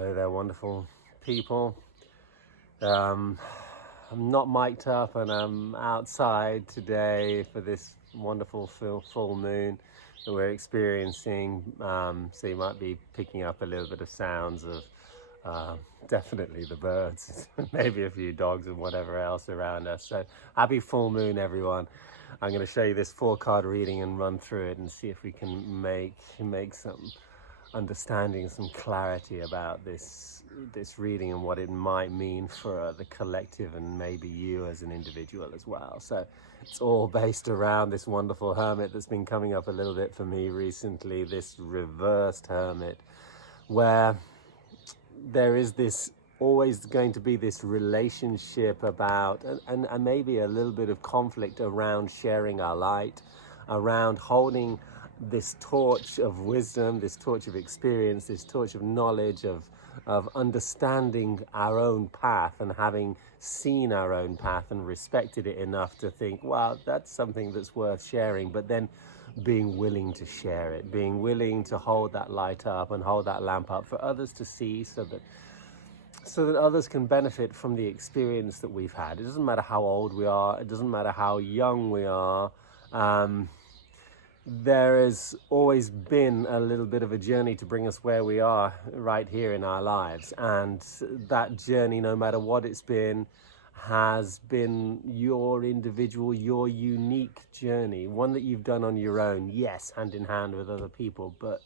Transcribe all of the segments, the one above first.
Hello there, wonderful people. I'm not mic'd up and I'm outside today for this wonderful full moon that we're experiencing. So you might be picking up a little bit of sounds of definitely the birds, maybe a few dogs and whatever else around us. So happy full moon, everyone. I'm going to show you this 4-card reading and run through it and see if we can make some understanding, some clarity about this reading and what it might mean for the collective and maybe you as an individual as well. So it's all based around this wonderful hermit that's been coming up a little bit for me recently, this reversed hermit, where there is this always going to be this relationship about and maybe a little bit of conflict around sharing our light, around holding this torch of wisdom, this torch of experience, this torch of knowledge, of understanding our own path and having seen our own path and respected it enough to think, wow, that's something that's worth sharing, but then being willing to share it, being willing to hold that light up and hold that lamp up for others to see, so that others can benefit from the experience that we've had. It doesn't matter how old we are, it doesn't matter how young we are. There has always been a little bit of a journey to bring us where we are right here in our lives, and that journey, no matter what it's been, has been your individual, your unique journey, one that you've done on your own, yes, hand in hand with other people, but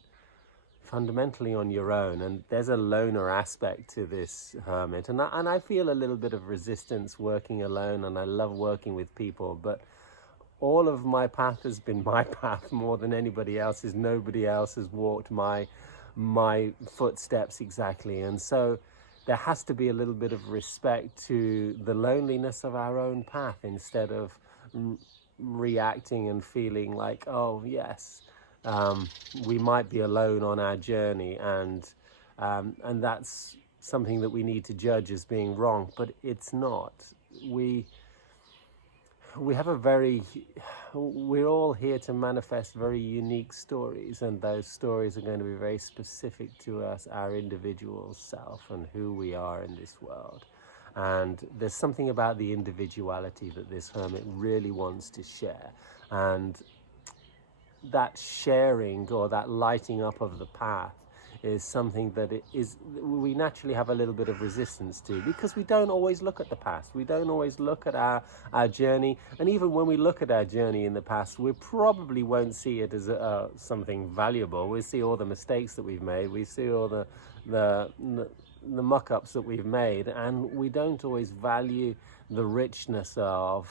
fundamentally on your own. And there's a loner aspect to this hermit, and I feel a little bit of resistance working alone, and I love working with people, but all of my path has been my path more than anybody else's. Nobody else has walked my footsteps exactly. And so there has to be a little bit of respect to the loneliness of our own path, instead of reacting and feeling like, oh yes, we might be alone on our journey, and that's something that we need to judge as being wrong, but it's not. We're all here to manifest very unique stories, and those stories are going to be very specific to us, our individual self, and who we are in this world. And there's something about the individuality that this hermit really wants to share, and that sharing or that lighting up of the path is something that we naturally have a little bit of resistance to, because we don't always look at the past. We don't always look at our journey. And even when we look at our journey in the past, we probably won't see it as something valuable. We see all the mistakes that we've made. We see all the muck-ups that we've made. And we don't always value the richness of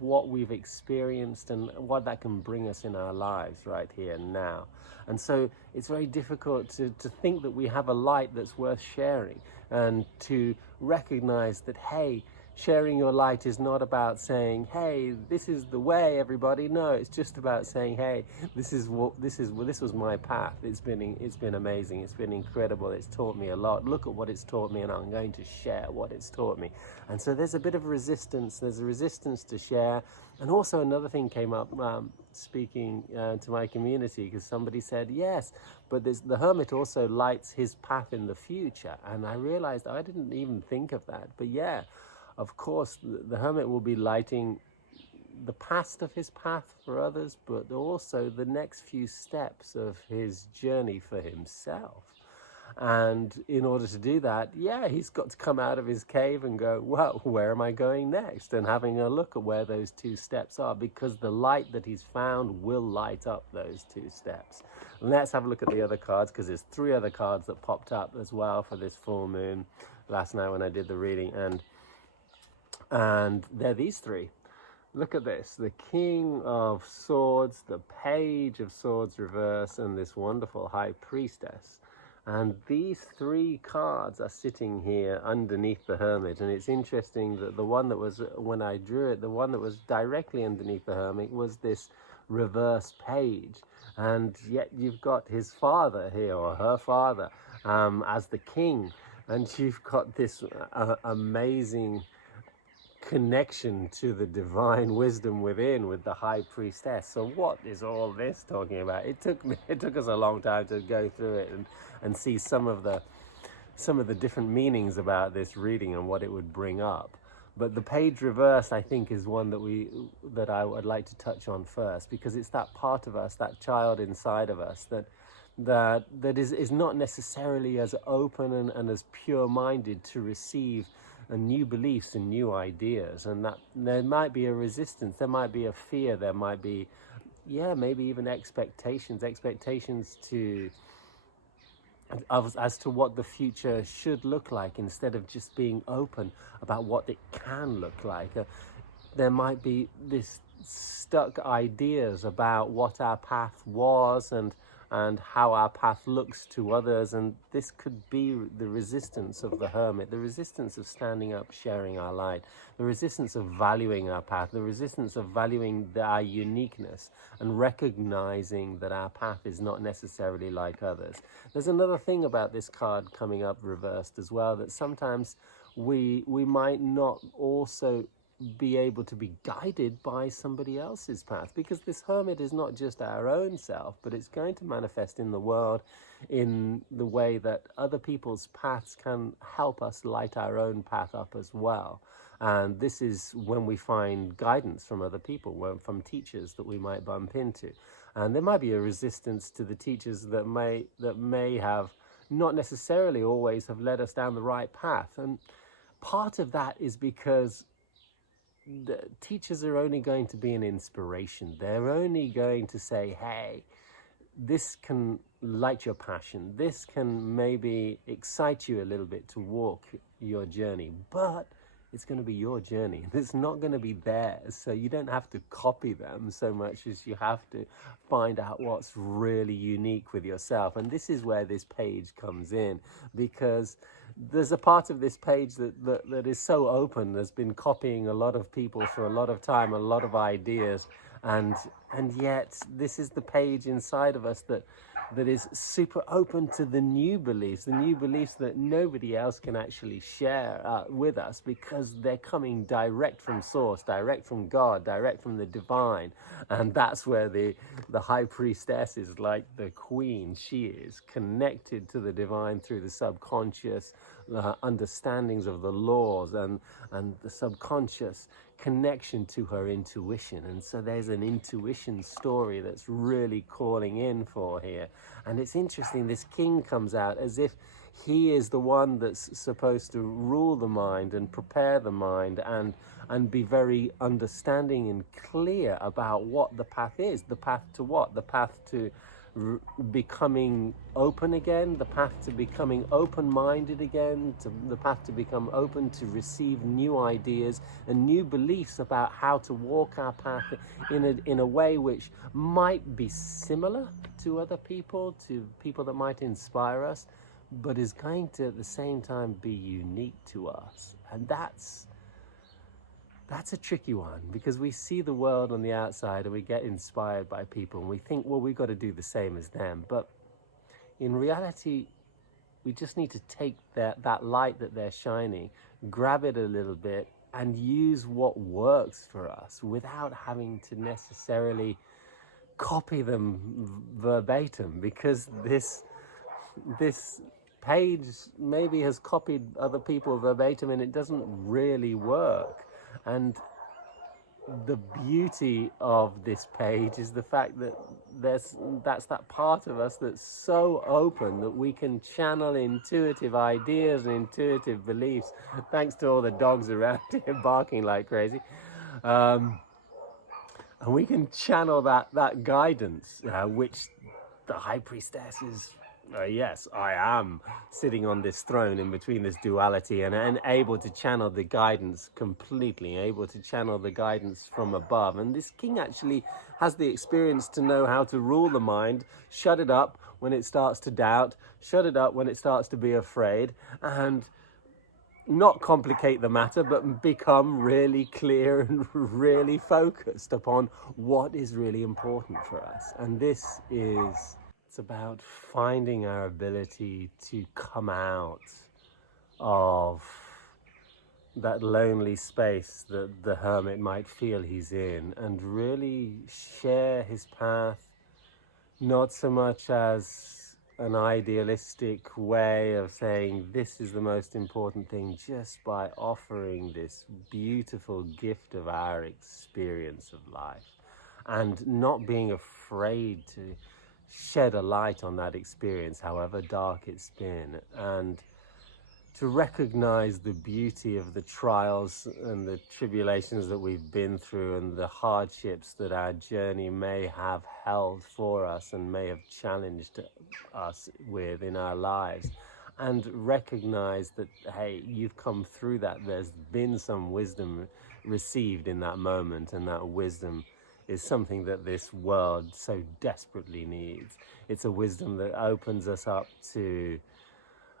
what we've experienced and what that can bring us in our lives right here and now. And so it's very difficult to think that we have a light that's worth sharing, and to recognize that, hey, sharing your light is not about saying, hey, this is the way, everybody. No, it's just about saying, hey, this was my path. It's been amazing. It's been incredible. It's taught me a lot. Look at what it's taught me, and I'm going to share what it's taught me. And so there's a bit of resistance. There's a resistance to share. And also another thing came up speaking to my community, because somebody said, yes, but the hermit also lights his path in the future. And I realized I didn't even think of that. But yeah, of course, the hermit will be lighting the past of his path for others, but also the next few steps of his journey for himself. And in order to do that, yeah, he's got to come out of his cave and go, well, where am I going next? And having a look at where those 2 steps are, because the light that he's found will light up those 2 steps. Let's have a look at the other cards, because there's 3 other cards that popped up as well for this full moon last night when I did the reading. And they're these 3. Look at this: the King of Swords, the Page of Swords reverse, and this wonderful High Priestess. And these 3 cards are sitting here underneath the hermit. And it's interesting that the one that was, when I drew it, the one that was directly underneath the hermit was this reverse page. And yet you've got his father here, or her father, as the king. And you've got this amazing connection to the divine wisdom within with the High Priestess. So what is all this talking about? It took us a long time to go through it and see some of the some of the different meanings about this reading and what it would bring up. But the page reverse, I think, is one that I would like to touch on first, because it's that part of us, that child inside of us, that is not necessarily as open and as pure-minded to receive new beliefs and new ideas, and that there might be a resistance, there might be a fear, there might be, maybe even expectations to as to what the future should look like, instead of just being open about what it can look like. There might be this stuck ideas about what our path was and how our path looks to others, and this could be the resistance of the hermit, the resistance of standing up, sharing our light, the resistance of valuing our path, the resistance of valuing our uniqueness and recognizing that our path is not necessarily like others. There's another thing about this card coming up reversed as well, that sometimes we might not also be able to be guided by somebody else's path, because this hermit is not just our own self, but it's going to manifest in the world in the way that other people's paths can help us light our own path up as well. And this is when we find guidance from other people, from teachers that we might bump into, and there might be a resistance to the teachers that may have not necessarily always have led us down the right path. And part of that is because the teachers are only going to be an inspiration. They're only going to say, hey, this can light your passion. This can maybe excite you a little bit to walk your journey, but it's going to be your journey. It's not going to be theirs. So you don't have to copy them so much as you have to find out what's really unique with yourself. And this is where this page comes in, because there's a part of this page that is so open. There's been copying a lot of people for a lot of time, a lot of ideas, and yet this is the page inside of us that is super open to the new beliefs that nobody else can actually share with us, because they're coming direct from source, direct from God, direct from the divine. And that's where the high priestess is like the queen. She is connected to the divine through the subconscious understandings of the laws and the subconscious connection to her intuition. And so there's an intuition story that's really calling in for here. And it's interesting, this king comes out as if he is the one that's supposed to rule the mind and prepare the mind and be very understanding and clear about what the path is. The path to what? The path to becoming open again, the path to becoming open-minded again, the path to become open to receive new ideas and new beliefs about how to walk our path in a way which might be similar to other people, to people that might inspire us, but is going to at the same time be unique to us. And that's a tricky one, because we see the world on the outside and we get inspired by people and we think, well, we've got to do the same as them. But in reality, we just need to take that light that they're shining, grab it a little bit and use what works for us without having to necessarily copy them verbatim, because this page maybe has copied other people verbatim and it doesn't really work. And the beauty of this page is the fact that that's that part of us that's so open that we can channel intuitive ideas and intuitive beliefs, thanks to all the dogs around here barking like crazy. And we can channel that guidance, which the high priestess is, yes, I am sitting on this throne in between this duality and able to channel the guidance completely, able to channel the guidance from above. And this king actually has the experience to know how to rule the mind, shut it up when it starts to doubt, shut it up when it starts to be afraid, and not complicate the matter, but become really clear and really focused upon what is really important for us. And this is, it's about finding our ability to come out of that lonely space that the hermit might feel he's in and really share his path, not so much as an idealistic way of saying this is the most important thing, just by offering this beautiful gift of our experience of life and not being afraid to shed a light on that experience, however dark it's been, and to recognize the beauty of the trials and the tribulations that we've been through and the hardships that our journey may have held for us and may have challenged us with in our lives, and recognize that, hey, you've come through that. There's been some wisdom received in that moment, and that wisdom is something that this world so desperately needs. It's a wisdom that opens us up to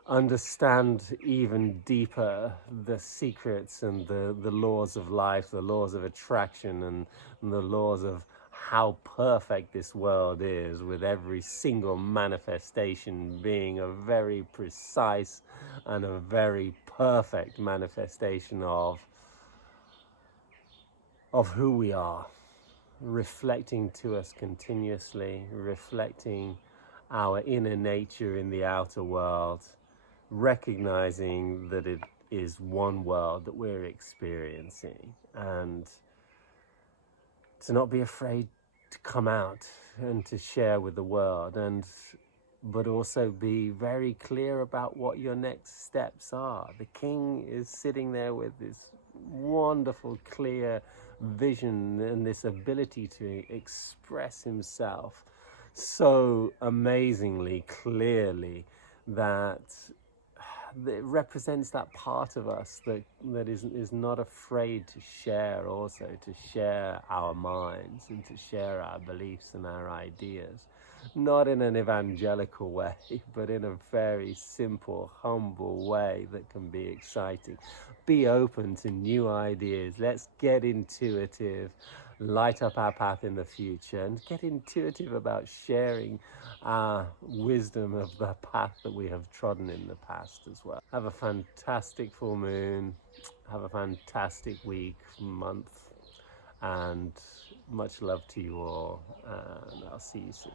understand even deeper the secrets and the laws of life, the laws of attraction, and the laws of how perfect this world is, with every single manifestation being a very precise and a very perfect manifestation of who we are, reflecting to us continuously, reflecting our inner nature in the outer world, recognizing that it is one world that we're experiencing, and to not be afraid to come out and to share with the world, and but also be very clear about what your next steps are. The king is sitting there with this wonderful clear vision and this ability to express himself so amazingly clearly that it represents that part of us that is not afraid to share, also to share our minds and to share our beliefs and our ideas, not in an evangelical way, but in a very simple, humble way that can be exciting. Be open to new ideas. Let's get intuitive, light up our path in the future, and get intuitive about sharing our wisdom of the path that we have trodden in the past as well. Have a fantastic full moon. Have a fantastic week, month, and much love to you all. And I'll see you soon.